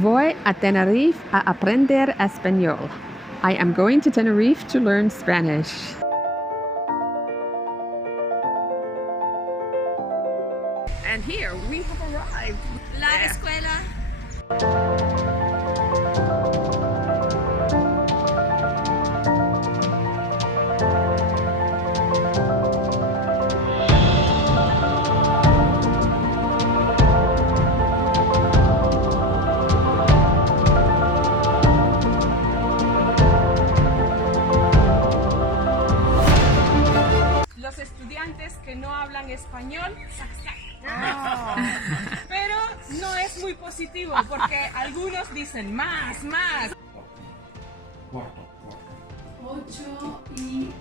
Voy a Tenerife a aprender español. I am going to Tenerife to learn Spanish. And here we have arrived. La escuela. Los estudiantes que no hablan español, pero no es muy positivo porque algunos dicen más. 8:15.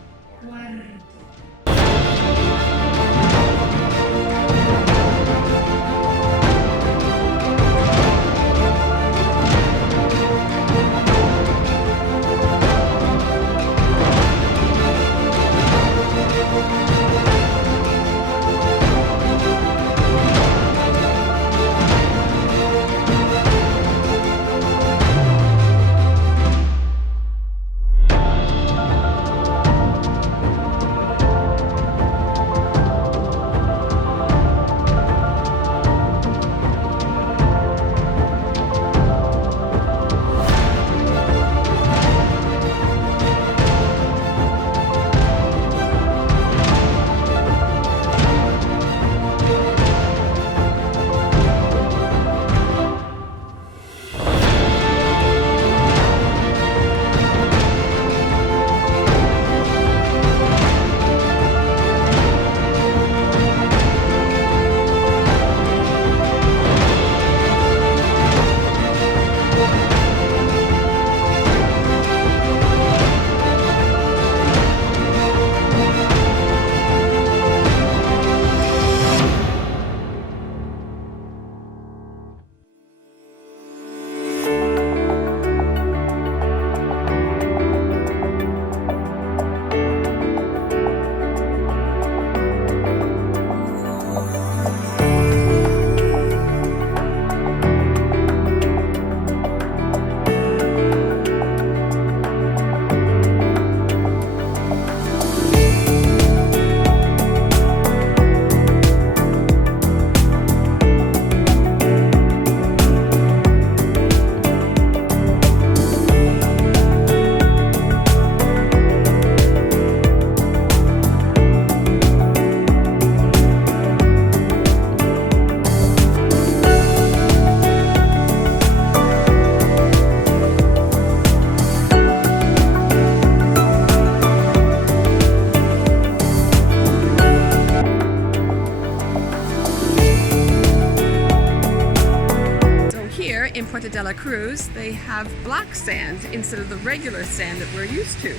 In Puerto de la Cruz, they have black sand instead of the regular sand that we're used to.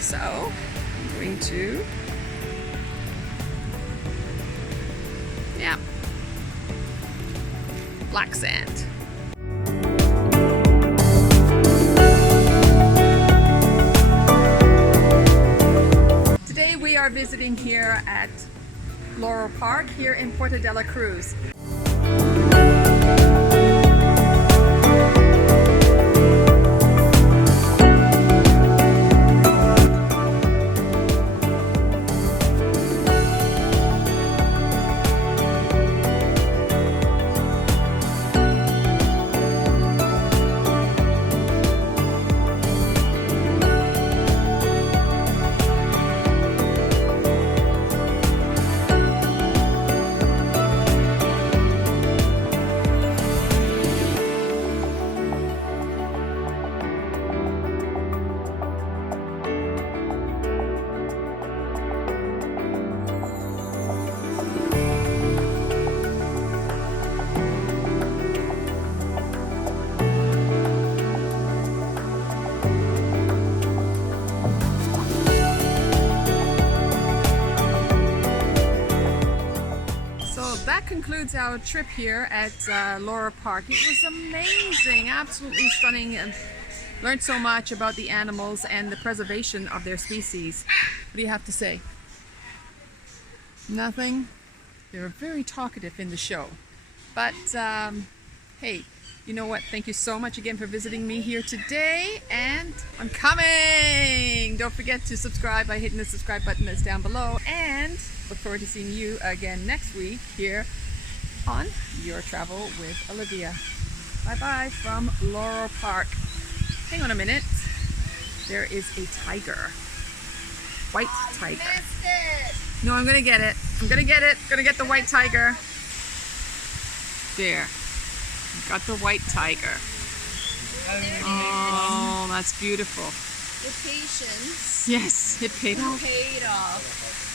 So, I'm going to, black sand. Today we are visiting here at Laurel Park here in Puerto de la Cruz. That concludes our trip here at Laura Park. It was amazing, absolutely stunning, and learned so much about the animals and the preservation of their species. What do you have to say? Nothing? They were very talkative in the show. But hey, You know what? Thank you so much again for visiting me here today, and I'm coming! Don't forget to subscribe by hitting the subscribe button that's down below, and look forward to seeing you again next week here on Your Travel with Olivia. Bye-bye from Laurel Park. Hang on a minute. There is a tiger. White tiger. No, I'm gonna get it. I'm gonna get it. Gonna get the white tiger. There. Got the white tiger. Oh, that's beautiful. With patience. Yes, it paid off. Paid off.